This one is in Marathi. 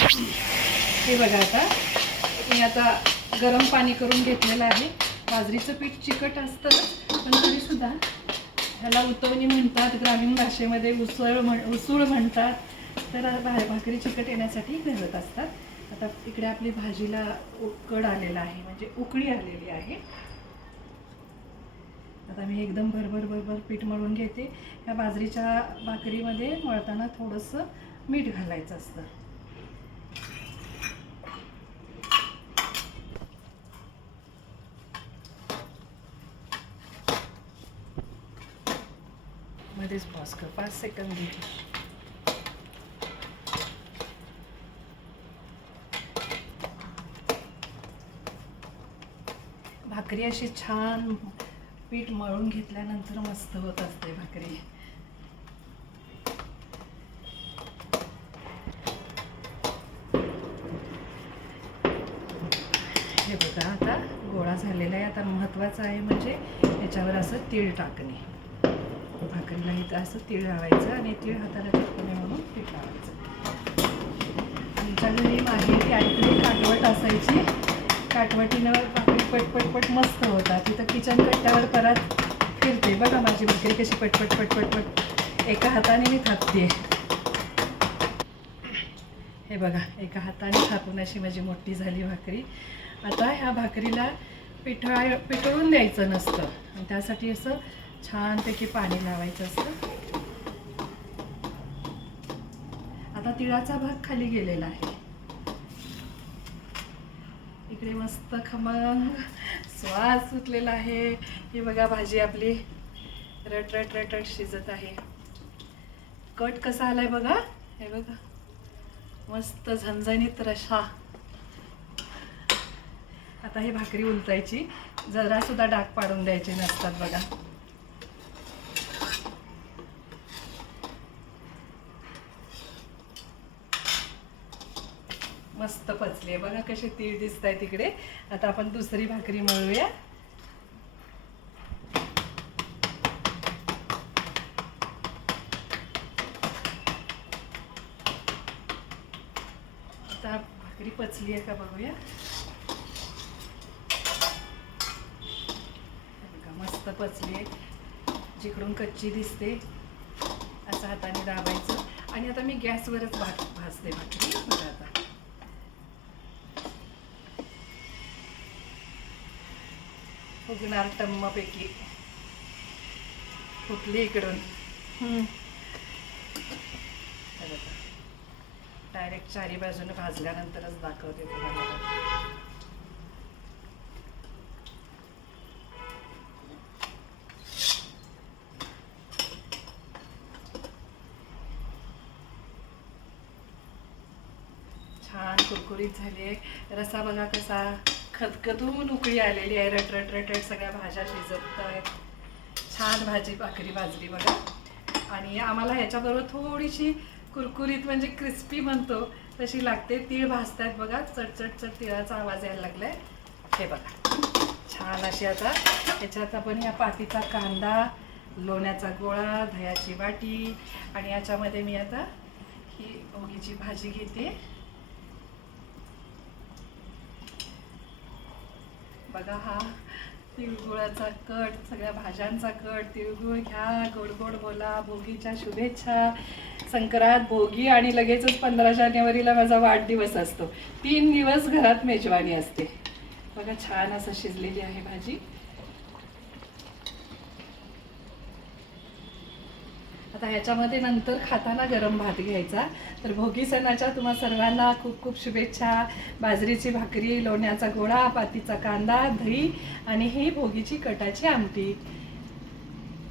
हे बघा, आता मी गरम पाणी करून घेतलेलं आहे. बाजरीचं पीठ चिकट असतं, पण तरीसुद्धा ह्याला उतवणी म्हणतात, ग्रामीण भाषेमध्ये उसळ म्हणतात. तर भाकरी चिकट येण्यासाठी घालत असतात. आता इकडे आपली भाजीला कड आलेला आहे, म्हणजे उकळी आलेली आहे. आता मी एकदम भरभर पीठ मळून घेते. ह्या बाजरीच्या भाकरीमध्ये मळताना थोडंसं मीठ घालायचं असतं. मध्येच पॉज कर, 5 सेकंद घे. भाकरी अशी छान पीठ मळून घेतल्यानंतर मस्त होत असते भाकरी. हे बघा, आता गोळा झालेला आहे. आता महत्त्वाचं आहे म्हणजे याच्यावर असं तीळ टाकणे. भाकरीला इथं असं तीळ लावायचं आणि तीळ हाताला चिटकणे म्हणून पीठ लावायचं. आमच्या घरी माहेरी आईकडे काटवट असायची. काटवटीनं भाकरी पटपट मस्त होतात. तिथं किचन कट्ट्यावर परत फिरते. बघा माझी भाकरी कशी पटपट एका हाताने मी थापते. हे बघा, एका हाताने थापून अशी माझी मोठी झाली भाकरी. आता ह्या भाकरीला पिठळून द्यायचं नसतं, आणि त्यासाठी असं छानपैकी पाणी लावायचं असतं. आता तिळाचा भाग खाली गेलेला आहे. इकडे मस्त खमंग स्वाद सुटलेला आहे. ही बघा भाजी आपली रट शिजत आहे. कट कसा आलाय बघा. हे बघा, मस्त झणझणीत रशा. आता ही भाकरी उलटायची, जरा सुद्धा डाग पाडून द्यायचे नसतात बघा. मस्त पचली आहे बघा, कसे तीळ दिसत आहे तिकडे. आता आपण दुसरी भाकरी मळूया. आता भाकरी पचली आहे का बघूया. मस्त पचली आहे. जिकडून कच्ची दिसते असं हाताने दाबायचं. आणि आता मी गॅसवरच भाजते भाकरी. बघा आता फुगणार टम्मापैकी. फुटली इकडून. डायरेक्ट चारी बाजूने भाजल्यानंतरच दाखवते तुम्हाला. छान कुरकुरीत झाली आहे. रसा बघा कसा खदखदून उकळी आलेली आहे. रट सगळ्या भाज्या शिजत आहेत. छान भाकरी भाजली बघा. आणि आम्हाला ह्याच्याबरोबर थोडीशी कुरकुरीत म्हणजे क्रिस्पी म्हणतो तशी लागते. तीळ भाजतायत बघा, चट तिळाचा आवाज यायला लागलाय. हे बघा, छान अशी. आता याच्यात आपण या पातीचा कांदा, लोण्याचा गोळा, दह्याची वाटी, आणि याच्यामध्ये मी आता ही ओगीची भाजी घेते. बघा, हा तिळगुळाचा कट, सगळ्या भाज्यांचा कट. तिळगुळ घ्या, गोड बोला. भोगीच्या शुभेच्छा. संक्रांत, भोगी आणि लगेचच 15 जानेवारीला माझा वाढदिवस असतो. 3 दिवस घरात मेजवानी असते. बघा, छान असं शिजलेली आहे भाजी. आता ह्याच्यामध्ये नंतर खाताना गरम भात घ्यायचा. तर भोगी सणाच्या तुम्हा सर्वांना खूप खूप शुभेच्छा. बाजरीची भाकरी, लोण्याचा गोळा, पातीचा कांदा, दही आणि ही भोगीची कटाची आमटी.